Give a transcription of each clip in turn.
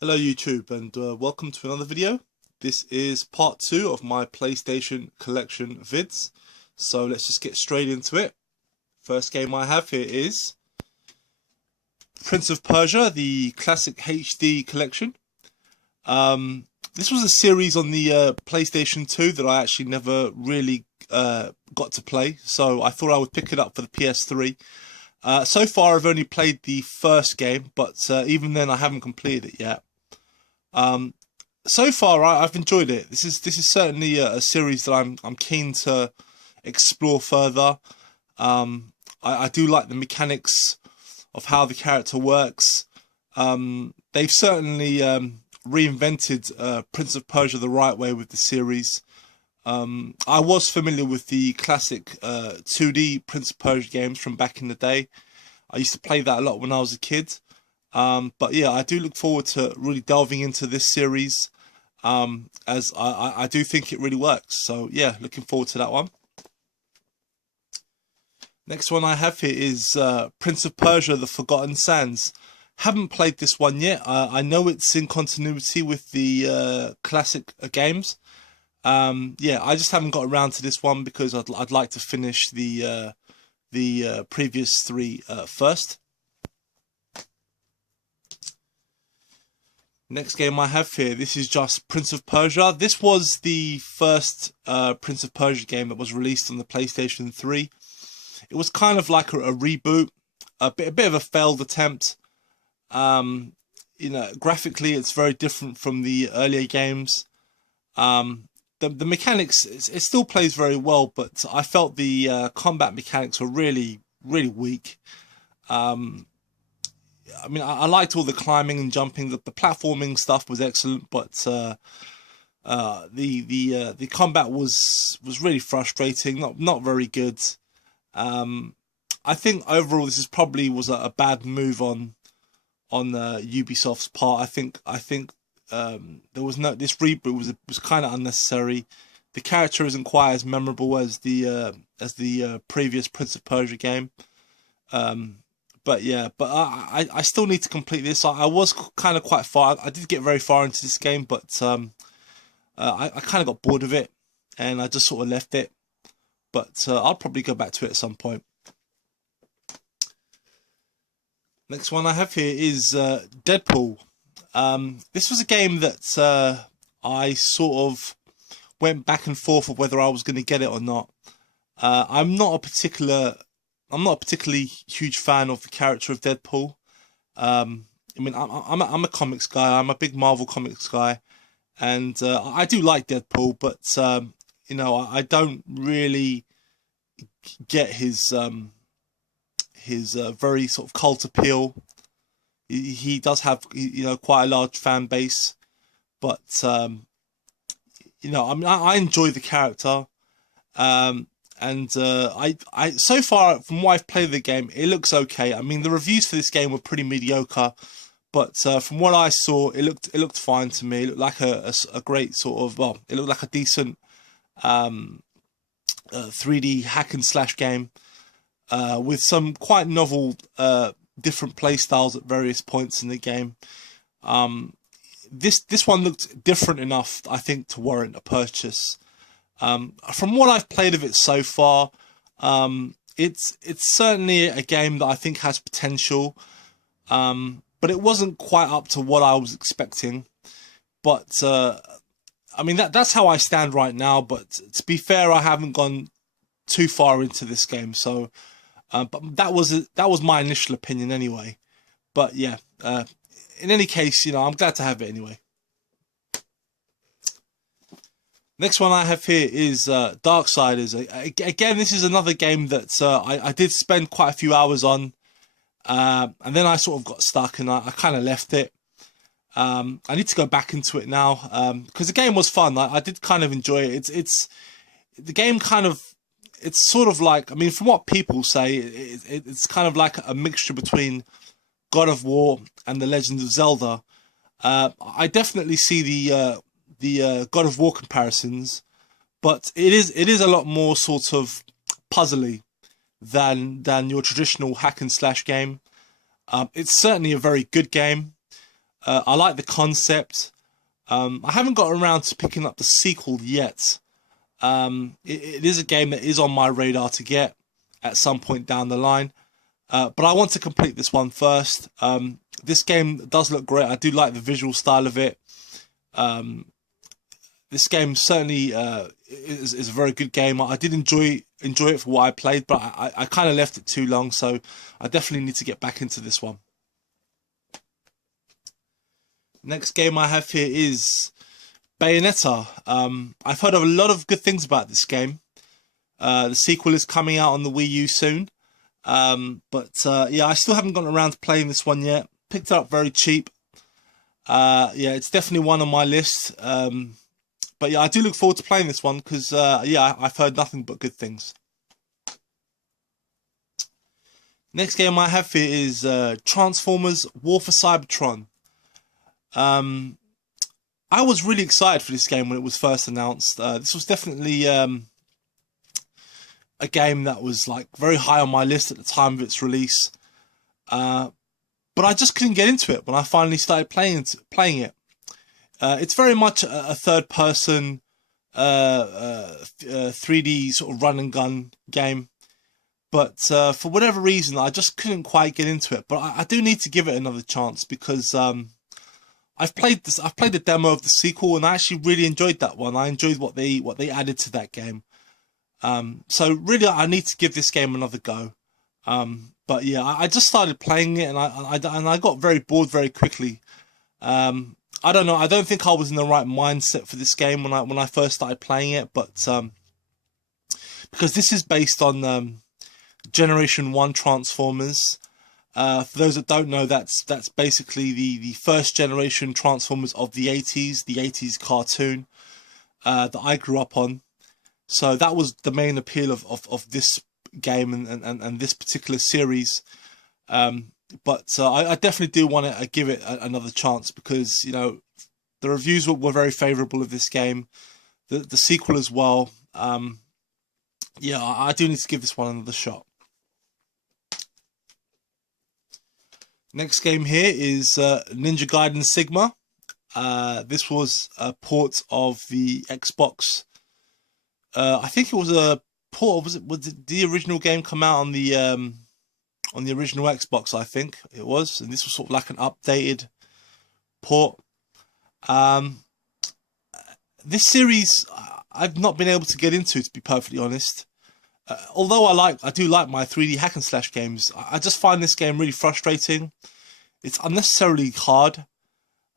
Hello YouTube and welcome to another video. This is part 2 of my PlayStation Collection vids. So let's just get straight into it. First game I have here is Prince of Persia, the classic HD collection. This was a series on the PlayStation 2 that I actually never really got to play. So I thought I would pick it up for the PS3. So far I've only played the first game, but even then I haven't completed it yet. So far I've enjoyed it. This is certainly a series that I'm keen to explore further. I do like the mechanics of how the character works. They've certainly reinvented Prince of Persia the right way with the series. I was familiar with the classic 2D Prince of Persia games from back in the day. I used to play that a lot when I was a kid. But yeah, I do look forward to really delving into this series, as I do think it really works. So yeah, looking forward to that one. Next one I have here is Prince of Persia: The Forgotten Sands. Haven't played this one yet. I know it's in continuity with the classic games. Yeah, I just haven't got around to this one because I'd like to finish the previous three first. Next game I have here, this is just Prince of Persia. This was the first Prince of Persia game that was released on the PlayStation 3. It was kind of like a reboot, a bit of a failed attempt. You know, graphically it's very different from the earlier games. The mechanics, it still plays very well, but I felt the combat mechanics were really weak. I mean, I liked all the climbing and jumping. The platforming stuff was excellent, but the combat was really frustrating. Not very good. I think overall this probably was a bad move on Ubisoft's part. I think there was this reboot was kind of unnecessary. The character isn't quite as memorable as the previous Prince of Persia game. But yeah, I still need to complete this. I was kind of quite far. I did get very far into this game, but I kind of got bored of it, and I just sort of left it. But I'll probably go back to it at some point. Next one I have here is Deadpool. This was a game that I sort of went back and forth of whether I was going to get it or not. I'm not a particularly huge fan of the character of Deadpool. I mean, I'm a comics guy. I'm a big Marvel comics guy, and I do like Deadpool, but you know, I don't really get his very sort of cult appeal. He does have, you know, quite a large fan base, but you know, I mean, I enjoy the character. And I so far from what I've played of the game, it looks okay. I mean, the reviews for this game were pretty mediocre, but from what I saw, it looked fine to me. It looked like a great sort of, well, it looked like a decent 3D hack and slash game with some quite novel different play styles at various points in the game. This one looked different enough, I think, to warrant a purchase. From what I've played of it so far, it's certainly a game that I think has potential, but it wasn't quite up to what I was expecting. But I mean, that's how I stand right now. But to be fair, I haven't gone too far into this game, so but that was my initial opinion anyway. But yeah, in any case, you know, I'm glad to have it anyway. Next one I have here is Darksiders. Again, this is another game that I did spend quite a few hours on, and then I sort of got stuck and I kind of left it. I need to go back into it now because the game was fun. I did kind of enjoy it. It's the game kind of, it's sort of like, I mean, from what people say, it's kind of like a mixture between God of War and The Legend of Zelda. I definitely see the God of War comparisons, but it is a lot more sort of puzzly than your traditional hack and slash game. It's certainly a very good game. I like the concept. I haven't got around to picking up the sequel yet. It is a game that is on my radar to get at some point down the line. But I want to complete this one first. This game does look great. I do like the visual style of it. This game certainly is a very good game. I did enjoy it for what I played, but I kind of left it too long, so I definitely need to get back into this one. Next game I have here is Bayonetta. I've heard a lot of good things about this game. The sequel is coming out on the Wii U soon. Yeah, I still haven't gotten around to playing this one yet. Picked it up very cheap. Yeah, it's definitely one on my list. But yeah, I do look forward to playing this one because, yeah, I've heard nothing but good things. Next game I have here is Transformers War for Cybertron. I was really excited for this game when it was first announced. This was definitely a game that was like very high on my list at the time of its release. But I just couldn't get into it when I finally started playing it. It's very much a third-person 3D sort of run and gun game. But for whatever reason, I just couldn't quite get into it. But I do need to give it another chance because I've played the demo of the sequel, and I actually really enjoyed that one. I enjoyed what they added to that game. So really, I need to give this game another go. But yeah, I just started playing it, and I got very bored very quickly. I don't know. I don't think I was in the right mindset for this game when I first started playing it, but because this is based on Generation 1 Transformers. For those that don't know, that's basically the first generation Transformers of the 80s cartoon that I grew up on. So that was the main appeal of this game and this particular series. But I definitely do want to give it another chance because, you know, the reviews were very favourable of this game. The sequel as well. Yeah, I do need to give this one another shot. Next game here is Ninja Gaiden Sigma. This was a port of the Xbox. I think it was a port. Was it the original game come out on the original Xbox? I think it was, and this was sort of like an updated port. This series I've not been able to get into, to be perfectly honest. Although I do like my 3D hack and slash games, I just find this game really frustrating. It's unnecessarily hard.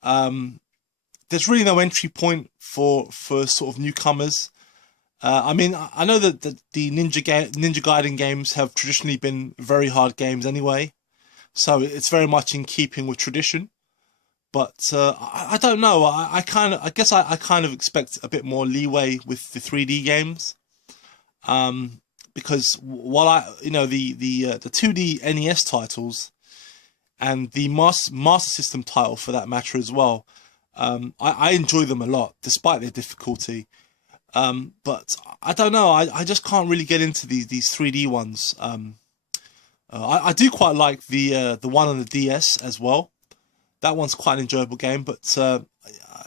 There's really no entry point for sort of newcomers. I mean, I know that the Ninja Gaiden games have traditionally been very hard games anyway, so it's very much in keeping with tradition. But I don't know. I guess I kind of expect a bit more leeway with the 3D games. Because while the 2D NES titles and the Master System title for that matter as well, I enjoy them a lot despite their difficulty. But I don't know. I just can't really get into these 3D ones. I do quite like the one on the DS as well. That one's quite an enjoyable game. But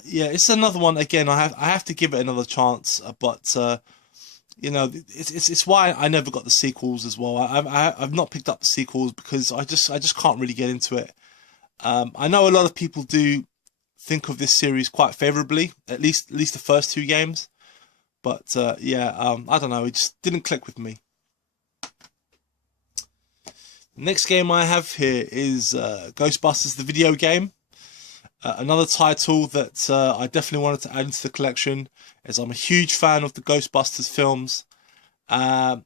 yeah, it's another one. Again, I have to give it another chance. But you know, it's why I never got the sequels as well. I've not picked up the sequels because I just can't really get into it. I know a lot of people do think of this series quite favourably, at least the first two games. But yeah, I don't know. It just didn't click with me. Next game I have here is Ghostbusters the video game. Another title that I definitely wanted to add into the collection, as I'm a huge fan of the Ghostbusters films, and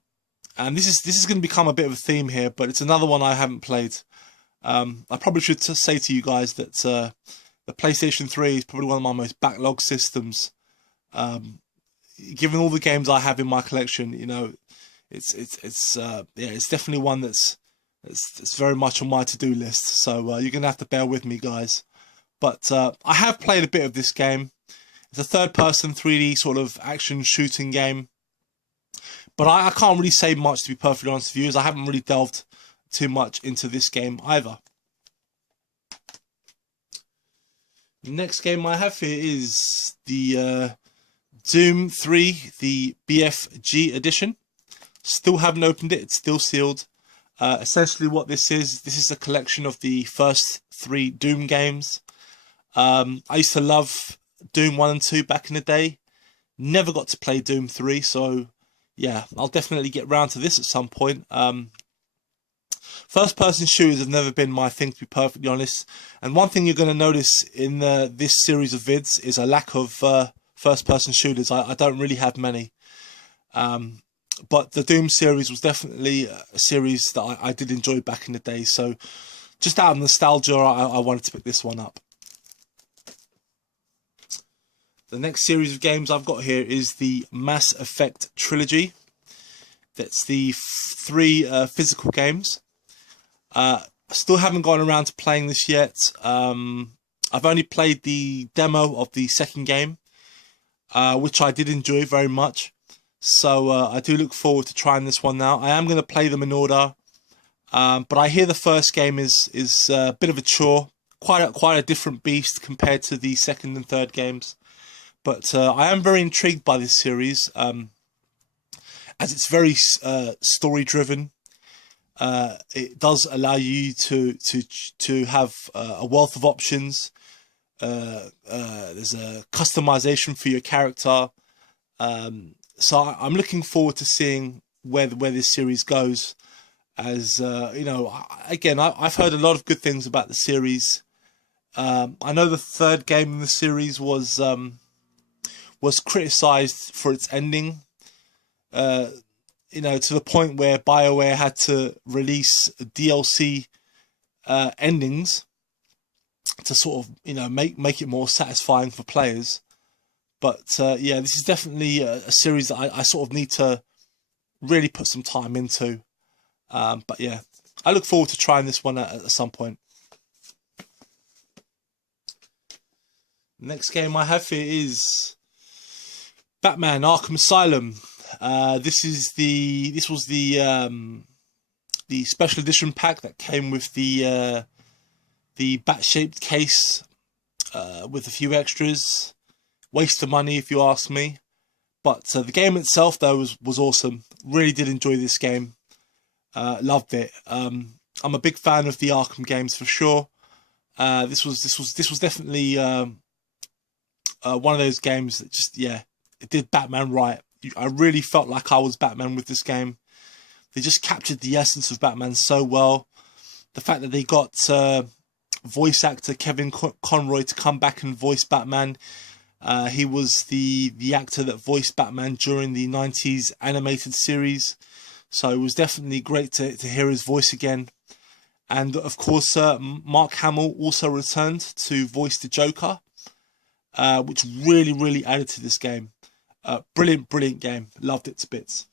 this is going to become a bit of a theme here, but it's another one I haven't played. I probably should say to you guys that the PlayStation 3 is probably one of my most backlogged systems. Given all the games I have in my collection, you know, it's definitely one that's very much on my to-do list. So you're gonna have to bear with me, guys. But I have played a bit of this game. It's a third-person 3D sort of action shooting game. But I can't really say much, to be perfectly honest with you, as I haven't really delved too much into this game either. The next game I have here is the Doom 3, the BFG edition. Still haven't opened it, it's still sealed. Essentially what this is a collection of the first 3 Doom games. I used to love Doom 1 and 2 back in the day. Never got to play Doom 3, so yeah, I'll definitely get round to this at some point. First person shooters have never been my thing, to be perfectly honest. And one thing you're going to notice in this series of vids is a lack of first person shooters. I don't really have many. But the Doom series was definitely a series that I did enjoy back in the day. So just out of nostalgia, I wanted to pick this one up. The next series of games I've got here is the Mass Effect trilogy. That's the 3 physical games. Still haven't gotten around to playing this yet. I've only played the demo of the second game, which I did enjoy very much. So I do look forward to trying this one now. I am going to play them in order, but I hear the first game is a bit of a chore, quite a different beast compared to the second and third games. But I am very intrigued by this series, as it's very story driven. It does allow you to have a wealth of options. There's a customization for your character. So I'm looking forward to seeing where this series goes. As you know, again, I've heard a lot of good things about the series. I know the third game in the series was criticised for its ending. You know, to the point where BioWare had to release DLC endings to sort of, you know, make it more satisfying for players. But yeah, this is definitely a series that I sort of need to really put some time into. But yeah, I look forward to trying this one at some point. The next game I have here is Batman Arkham Asylum. This was the special edition pack that came with the bat-shaped case with a few extras. Waste of money, if you ask me. But the game itself, though, was awesome. Really did enjoy this game. Loved it. I'm a big fan of the Arkham games for sure. This was definitely one of those games that just, yeah, it did Batman right. I really felt like I was Batman with this game. They just captured the essence of Batman so well. The fact that they got voice actor Kevin Conroy to come back and voice Batman. He was the actor that voiced Batman during the 90s animated series. So it was definitely great to hear his voice again. And of course, Mark Hamill also returned to voice the Joker, which really added to this game. Brilliant game. Loved it to bits.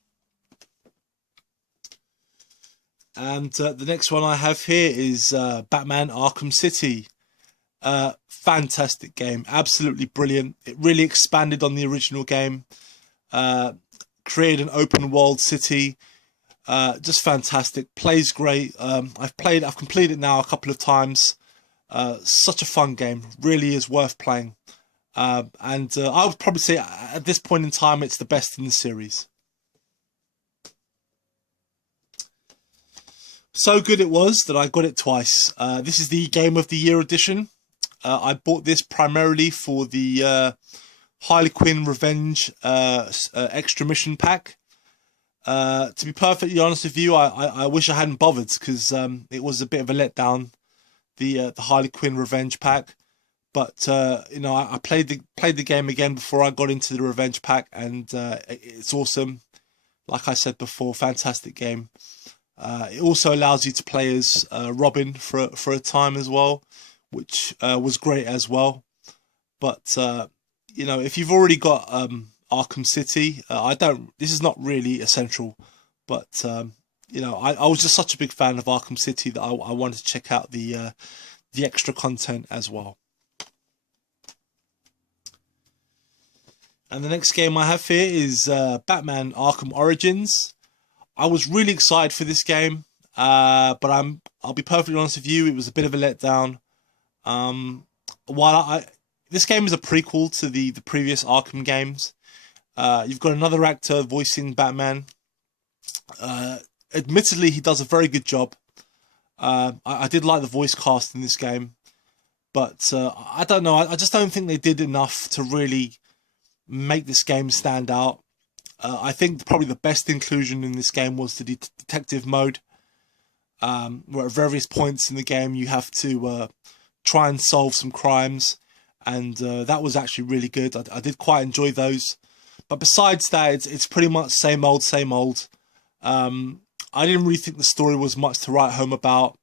And the next one I have here is Batman Arkham City. Fantastic game. Absolutely brilliant. It really expanded on the original game. Created an open world city. Just fantastic. Plays great. I've completed it now a couple of times. Such a fun game. Really is worth playing. And I would probably say at this point in time, it's the best in the series. So good it was that I got it twice. This is the Game of the Year edition. I bought this primarily for the Harley Quinn Revenge extra mission pack. To be perfectly honest with you, I wish I hadn't bothered, because it was a bit of a letdown, the Harley Quinn Revenge pack. But you know, I played the game again before I got into the Revenge pack, and it's awesome. Like I said before, fantastic game. It also allows you to play as Robin for a time as well, which was great as well. But you know, if you've already got Arkham City, this is not really essential. But you know, I was just such a big fan of Arkham City that I wanted to check out the extra content as well. And the next game I have here is Batman Arkham Origins. I was really excited for this game, but I'll be perfectly honest with you, it was a bit of a letdown. While this game is a prequel to the previous Arkham games. You've got another actor voicing Batman. Admittedly, he does a very good job. I did like the voice cast in this game, but I don't know. I just don't think they did enough to really make this game stand out. I think probably the best inclusion in this game was the detective mode, where at various points in the game you have to try and solve some crimes, and that was actually really good. I did quite enjoy those. But besides that, it's pretty much same old, same old. I didn't really think the story was much to write home about.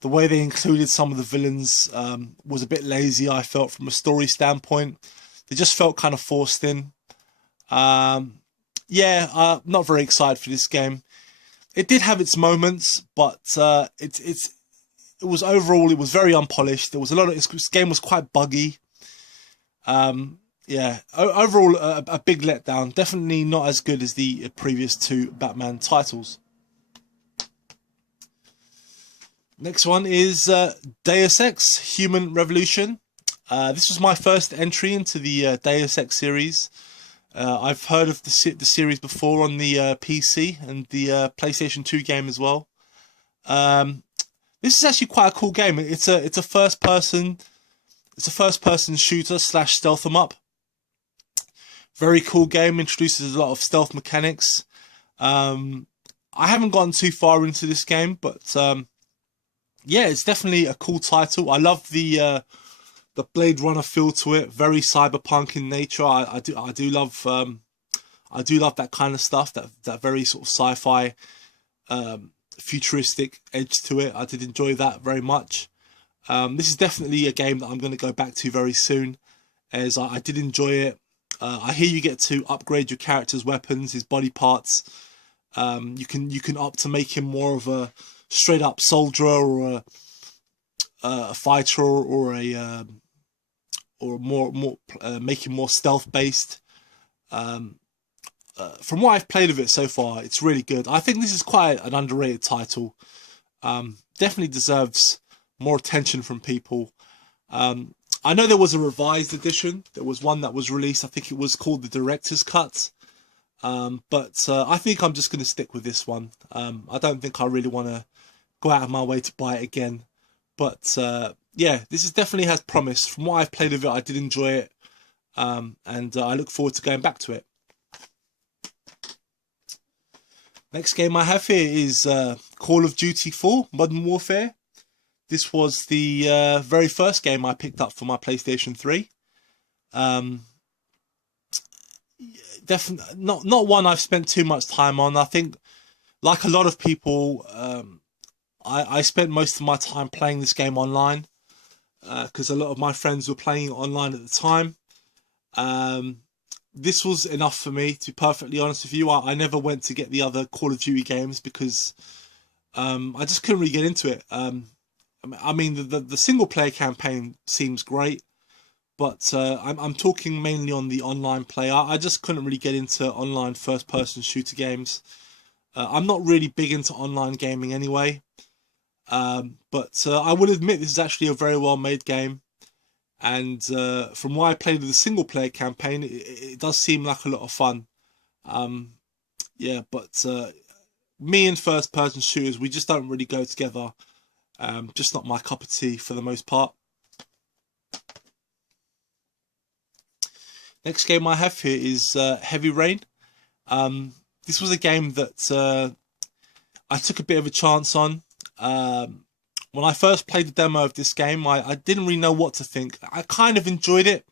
The way they included some of the villains was a bit lazy, I felt, from a story standpoint. They just felt kind of forced in. Yeah, not very excited for this game. It did have its moments, but it was overall, it was very unpolished. There was a lot of, this game was quite buggy. Yeah, overall a big letdown. Definitely not as good as the previous two Batman titles. Next one is Deus Ex: Human Revolution. This was my first entry into the Deus Ex series. I've heard of the series before on the PC and the PlayStation 2 game as well. This is actually quite a cool game. It's a first person shooter / stealth 'em up. Very cool game. Introduces a lot of stealth mechanics. I haven't gotten too far into this game, but yeah, it's definitely a cool title. I love the Blade Runner feel to it. Very cyberpunk in nature. I do love that kind of stuff. That very sort of sci-fi, futuristic edge to it. I did enjoy that very much. This is definitely a game that I'm going to go back to very soon, as I did enjoy it. I hear you get to upgrade your character's weapons, his body parts. You can opt to make him more of a straight up soldier, or a fighter, or more make him more stealth based. From what I've played of it so far, it's really good. I think this is quite an underrated title. Definitely deserves more attention from people. I know there was a revised edition. There was one that was released. I think it was called the Director's Cut. But I think I'm just going to stick with this one. I don't think I really want to go out of my way to buy it again. But yeah, this definitely has promise. From what I've played of it, I did enjoy it. And I look forward to going back to it. Next game I have here is Call of Duty 4 Modern Warfare. This was the very first game I picked up for my PlayStation 3. Definitely not one I've spent too much time on. I think, like a lot of people, I spent most of my time playing this game online, because a lot of my friends were playing it online at the time. This was enough for me, to be perfectly honest with you. I never went to get the other Call of Duty games because I just couldn't really get into it. I mean, the single player campaign seems great, but I'm talking mainly on the online play. I just couldn't really get into online first person shooter games. I'm not really big into online gaming anyway. But I will admit this is actually a very well made game. And from what I played with the single player campaign, it does seem like a lot of fun. Yeah, but me and first person shooters, we just don't really go together. Just not my cup of tea for the most part. Next game I have here is Heavy Rain. This was a game that I took a bit of a chance on. When I first played the demo of this game, I didn't really know what to think. I kind of enjoyed it,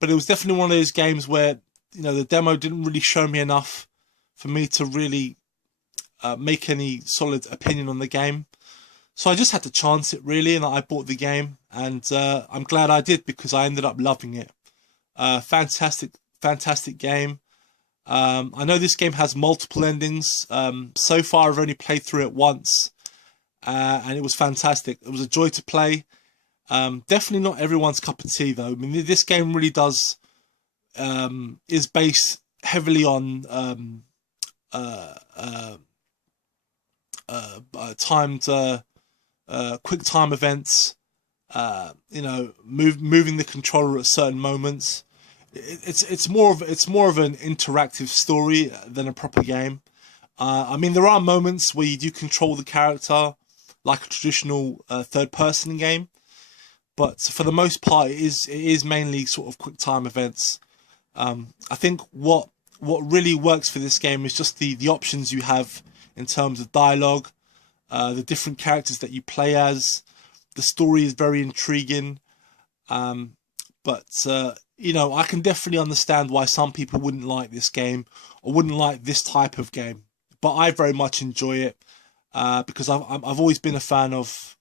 but it was definitely one of those games where, you know, the demo didn't really show me enough for me to really make any solid opinion on the game. So I just had to chance it, really, and I bought the game, and I'm glad I did, because I ended up loving it. Fantastic game. I know this game has multiple endings. So far I've only played through it once, and it was fantastic. It was a joy to play. Definitely not everyone's cup of tea though. I mean, this game really does is based heavily on timed quick time events, you know, moving the controller at certain moments. It's more of an interactive story than a proper game. I mean, there are moments where you do control the character like a traditional third-person game, but for the most part, it is mainly sort of quick time events. I think what really works for this game is just the options you have in terms of dialogue, the different characters that you play as. The story is very intriguing, but you know, I can definitely understand why some people wouldn't like this game or wouldn't like this type of game. But I very much enjoy it because I've always been a fan of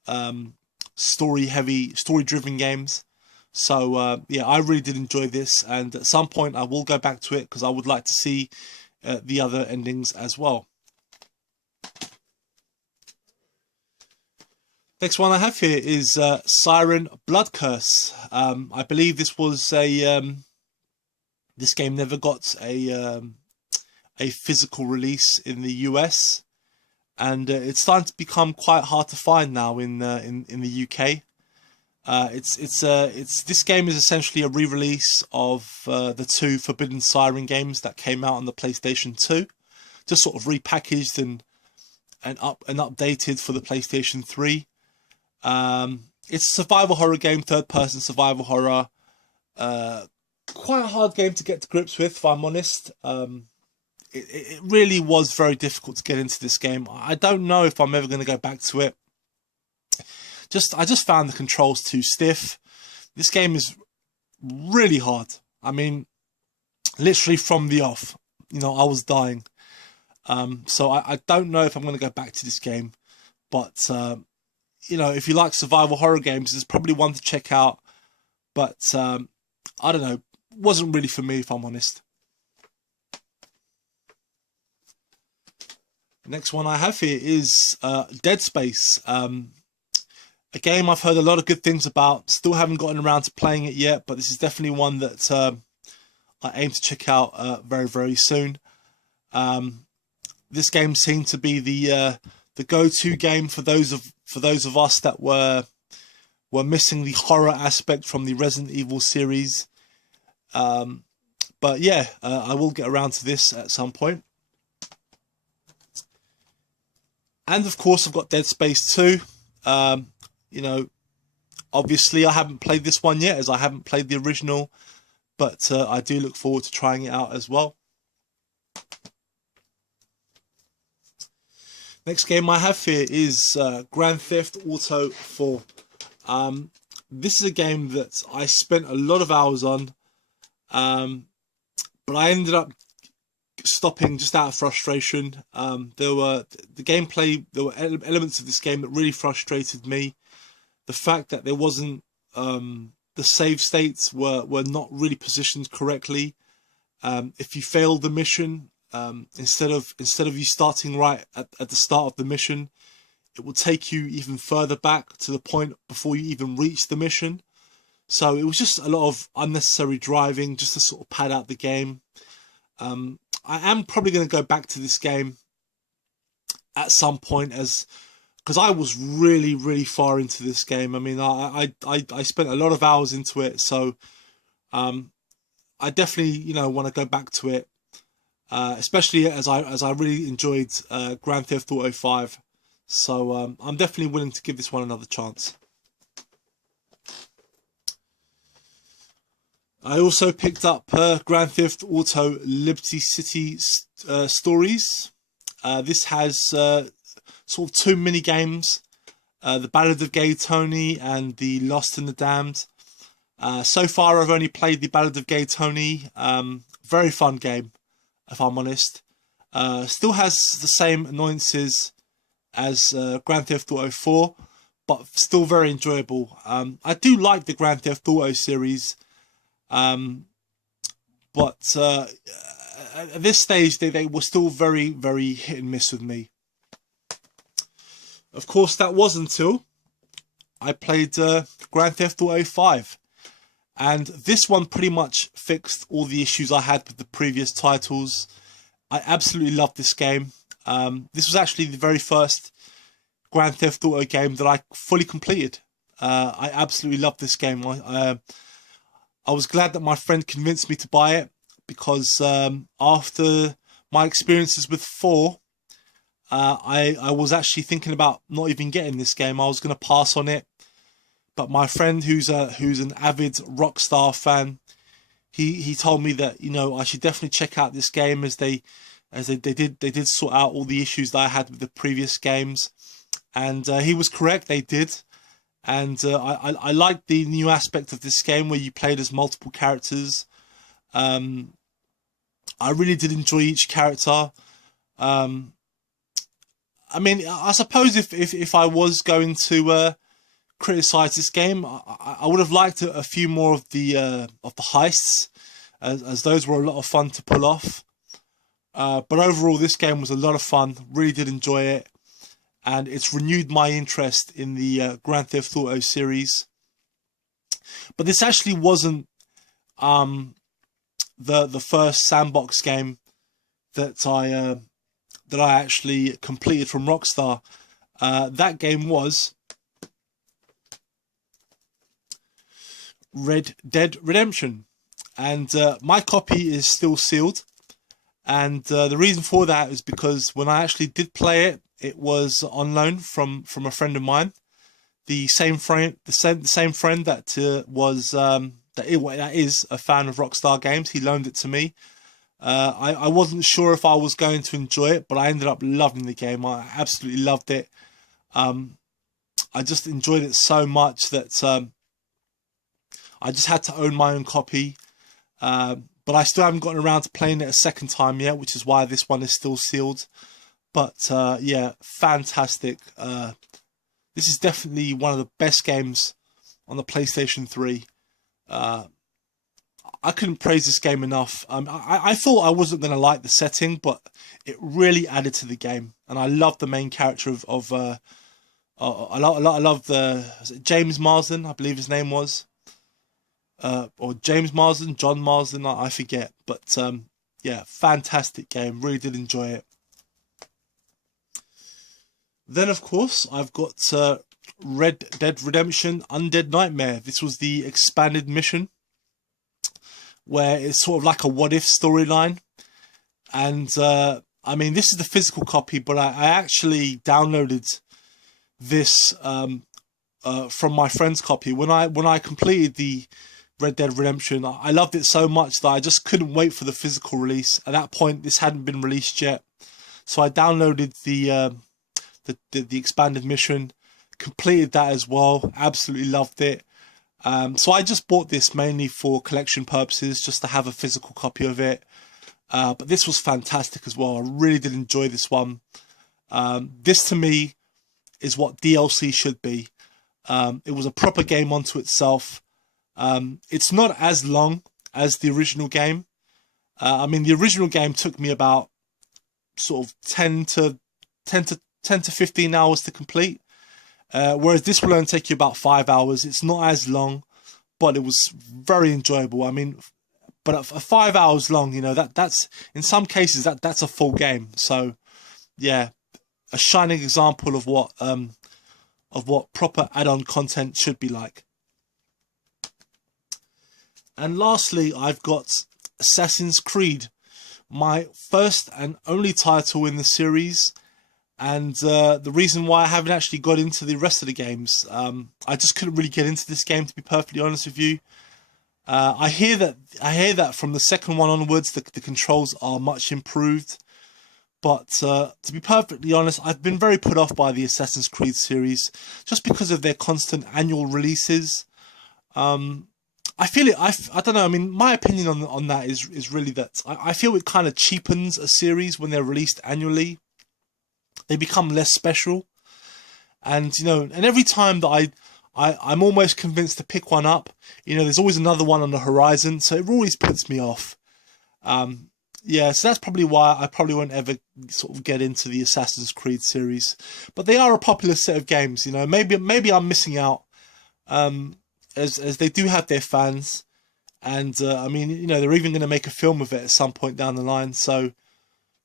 story-driven games. So yeah, I really did enjoy this, and at some point I will go back to it because I would like to see the other endings as well. Next one I have here is Siren Blood Curse. I believe this was this game never got a physical release in the US, and it's starting to become quite hard to find now in the UK. This game is essentially a re-release of the two Forbidden Siren games that came out on the PlayStation 2, just sort of repackaged and updated for the PlayStation 3. It's a survival horror game, third-person survival horror. Quite a hard game to get to grips with, if I'm honest. It really was very difficult to get into this game. I don't know if I'm ever going to go back to it. I just found the controls too stiff. This game is really hard. I mean, literally from the off, you know, I was dying. So I don't know if I'm going to go back to this game. But, you know, if you like survival horror games, there's probably one to check out. But, I don't know, wasn't really for me, if I'm honest. The next one I have here is Dead Space. A game I've heard a lot of good things about. Still haven't gotten around to playing it yet, but this is definitely one that I aim to check out very, very soon. This game seemed to be the go-to game for those of us that were missing the horror aspect from the Resident Evil series. But yeah, I will get around to this at some point. And of course, I've got Dead Space 2. You know, obviously I haven't played this one yet, as I haven't played the original, but I do look forward to trying it out as well. Next game I have here is Grand Theft Auto 4. This is a game that I spent a lot of hours on, but I ended up stopping just out of frustration. There were elements of this game that really frustrated me. The fact that there wasn't the save states were not really positioned correctly. If you failed the mission, instead of you starting right at the start of the mission, it will take you even further back to the point before you even reach the mission. So it was just a lot of unnecessary driving just to sort of pad out the game. I am probably going to go back to this game at some point, because I was really far into this game. I mean, I spent a lot of hours into it, so I definitely, you know, want to go back to it, especially as I really enjoyed Grand Theft Auto 5. So I'm definitely willing to give this one another chance. I also picked up Grand Theft Auto Liberty City Stories. This has sort of two mini games, the Ballad of Gay Tony and the Lost and the Damned. So far I've only played the Ballad of Gay Tony. Very fun game, if I'm honest. Still has the same annoyances as Grand Theft Auto 4, but still very enjoyable. I do like the Grand Theft Auto series, but at this stage they were still very hit and miss with me. Of course, that was until I played Grand Theft Auto 5. And this one pretty much fixed all the issues I had with the previous titles. I absolutely loved this game. This was actually the very first Grand Theft Auto game that I fully completed. I absolutely love this game. I was glad that my friend convinced me to buy it, because after my experiences with 4, I was actually thinking about not even getting this game. I was going to pass on it, but my friend, who's an avid Rockstar fan, he told me that, you know, I should definitely check out this game, as they did sort out all the issues that I had with the previous games, and he was correct. They did. And I like the new aspect of this game where you played as multiple characters. I really did enjoy each character. I mean, I suppose if I was going to criticize this game, I would have liked a few more of the heists, as those were a lot of fun to pull off. But overall, this game was a lot of fun. Really did enjoy it. And it's renewed my interest in the Grand Theft Auto series. But this actually wasn't the first sandbox game that I actually completed from Rockstar. That game was Red Dead Redemption, and my copy is still sealed. And the reason for that is because when I actually did play it, it was on loan from a friend of mine, the same friend that was that is a fan of Rockstar games. He loaned it to me. I wasn't sure if I was going to enjoy it, but I ended up loving the game. I absolutely loved it. I just enjoyed it so much that I just had to own my own copy. But I still haven't gotten around to playing it a second time yet, which is why this one is still sealed. But yeah, fantastic. This is definitely one of the best games on the PlayStation 3. I couldn't praise this game enough. I thought I wasn't going to like the setting, but it really added to the game. And I love the main character of I love the James Marsden, I believe his name was. Or James Marsden, John Marsden, I forget. But yeah, fantastic game. Really did enjoy it. Then, of course, I've got Red Dead Redemption Undead Nightmare. This was the expanded mission, where it's sort of like a what-if storyline. And, I mean, this is the physical copy, but I actually downloaded this from my friend's copy. When I completed the Red Dead Redemption, I loved it so much that I just couldn't wait for the physical release. At that point, this hadn't been released yet. So I downloaded the expanded mission, completed that as well, absolutely loved it. So I just bought this mainly for collection purposes, just to have a physical copy of it. But this was fantastic as well. I really did enjoy this one. This to me is what DLC should be. It was a proper game unto itself. It's not as long as the original game. I mean, the original game took me about sort of 10 to 15 hours to complete, whereas this will only take you about 5 hours. It's not as long, but it was very enjoyable. I mean, but at 5 hours long, you know, that's in some cases that's a full game. So yeah, a shining example of what proper add-on content should be like. And lastly, I've got Assassin's Creed, my first and only title in the series. And the reason why I haven't actually got into the rest of the games, I just couldn't really get into this game, to be perfectly honest with you. I hear that from the second one onwards, the controls are much improved. But to be perfectly honest, I've been very put off by the Assassin's Creed series, just because of their constant annual releases. I feel it. I don't know. I mean, my opinion on that is really that I feel it kind of cheapens a series when they're released annually. They become less special, and you know, and every time that I'm almost convinced to pick one up, you know, there's always another one on the horizon, so it always puts me off. Yeah, so that's probably why I probably won't ever sort of get into the Assassin's Creed series. But they are a popular set of games, you know. Maybe I'm missing out, as they do have their fans, and I mean, you know, they're even going to make a film of it at some point down the line. So,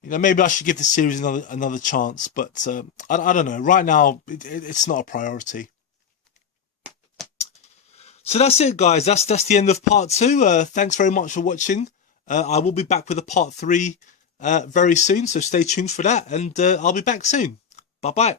you know, maybe I should give the series another chance. But I don't know. Right now, it's not a priority. So that's it, guys. That's the end of part 2. Thanks very much for watching. I will be back with a part 3 very soon, so stay tuned for that, and I'll be back soon. Bye bye.